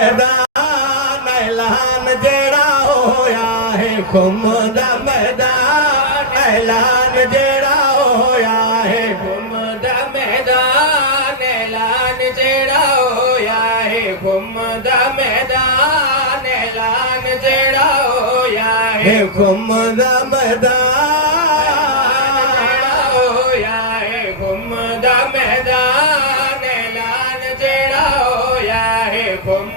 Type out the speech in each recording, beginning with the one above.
मैदान ऐलान जेड़ा होया है खुम दा मैदान ऐलान जेड़ा होया है खुम दा मैदान ऐलान जेड़ा होया है खुम दा मैदान ऐलान जेड़ा होया है खुम दा मैदान होया है खुम दा मैदान ऐलान जेड़ा होया है खुम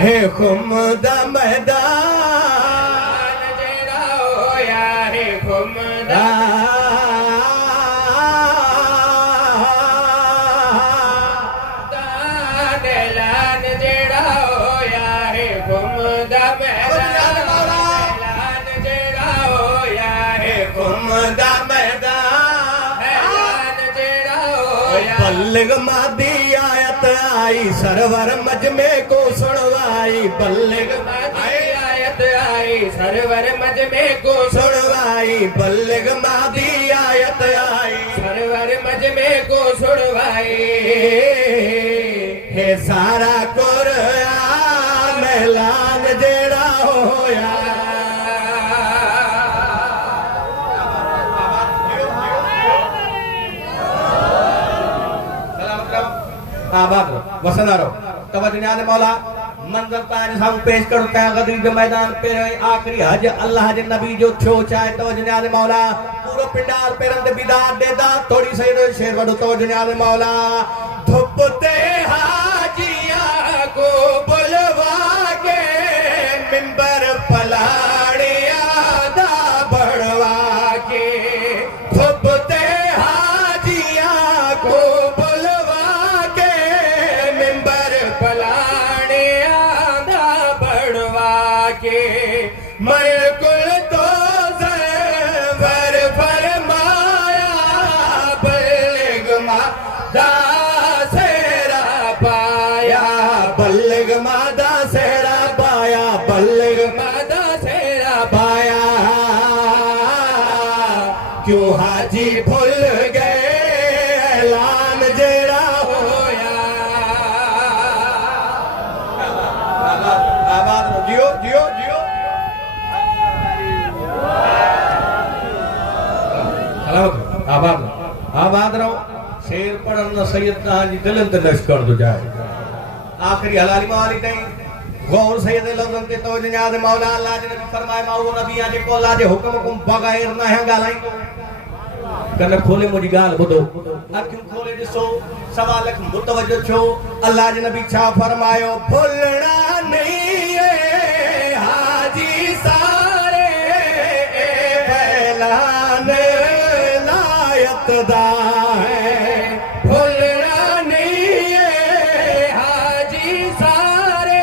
है खुम दा मैदान जेड़ा होया है खुम दा ऐलान जेड़ा होया है खुम दा मैदान जेड़ा होया है खुम दा मैदान ऐलान जेड़ा होया बल्लग मादी आयत आई सरवर मजमे को सुनवाई बल्लग मादी आयत आई सरवर मजमे को सुनवाई बल्लग मादी आयत आई सरवर मजमे को सुनवाई है सारा कुरान ऐलान जेड़ा होया आबाद वसना रहो तवज्जो ने मौला मंजर ताज हम पेश करो ता गदरी के मैदान पे आखिरी हज अल्लाह जे नबी जो छो चाहे तवज्जो ने मौला पूरा पिंडार पेरन दे बिदात देदा थोड़ी सही शेर वडो तवज्जो ने मौला धुपते हाजिया को बुलवा के मिंबर पलाड़िया दा बढ़वा के धुपते हाजिया को मरकुल तो ज़र फरमाया बल्लग मादा सेरा पाया बल्लग मादा सेरा पाया बल्लग मादा सेरा पाया क्यों हाजी भूल गए ऐलान जेड़ा होया आबाद जियो जियो जियो आबाद आबाद रहो शेर पढ़न सैयद जी दिलन ते नश कर दो जाए आखिरी हलाली माली तई गौर सैयद लफजन ते तवज्जो याद मौला अल्लाह ने फरमाया माऊ नबी जे को अल्लाह जे हुक्म को बगैर न है गालाई कने खोले मुजी गाल बुदो अखियूं खोले दिसो सवाल मुतवज्जो छो अल्लाह जे नबी छा फरमायो भुलना नहीं है हाजी सारे ऐलान दा है भुलना नहीं है हाजी सारे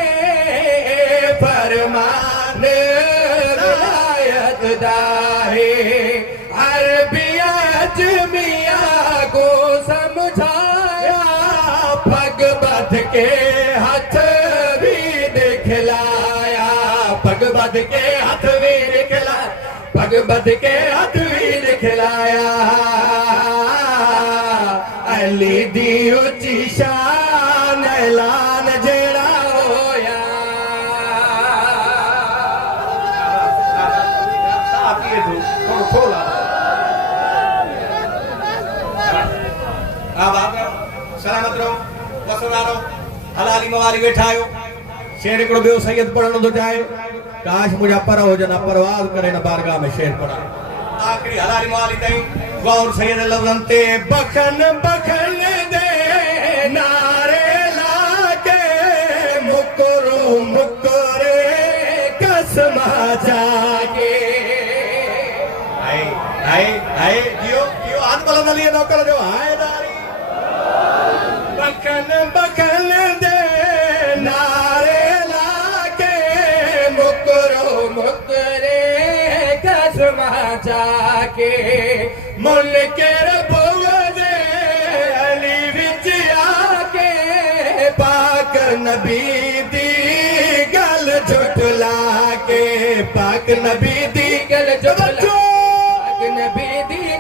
फरमान लायत दा है अरबियत मियां को समझाया पग बध के हाथ भी दिखलाया पग बध के हाथ भी दिखलाया पग बध के हाथ भी दिखलाया अली दी उची शान ऐलान जेड़ा होया सलामत रहो वसना रहो हलाली मवाली वेठायो शेर को बियो सैयद पढ़न तो चाहे काश मुझा पर हो जना परवाज करे न बारगाह में शेर पढ़ा आखिरी हलाली मवाली तई गौर सैयद लफजन ते बखन बखन दे नारे लाके मुकरो मुकरे कसमा जाके आए आए आए जियो जियो हाथ बुलंद लिए नौकर जो हायदारी बखन बखन दे नारे लाके मुकरो मुकरे कसमा जाके मुनकर बोले अली विच आके पाक नबी दी गल झुठला के पाक नबी दी गल झुठला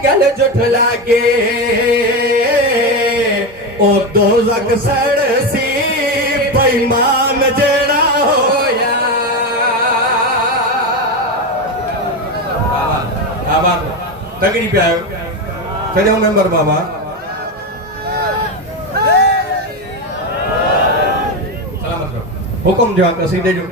गल जुठला के ओ दोज़ख सड़ सी बेईमान जेड़ा होया बाबा तगड़ी पे आयो चलो मेंबर बाबा सलामत रहो हुक्म जो कसीदे जो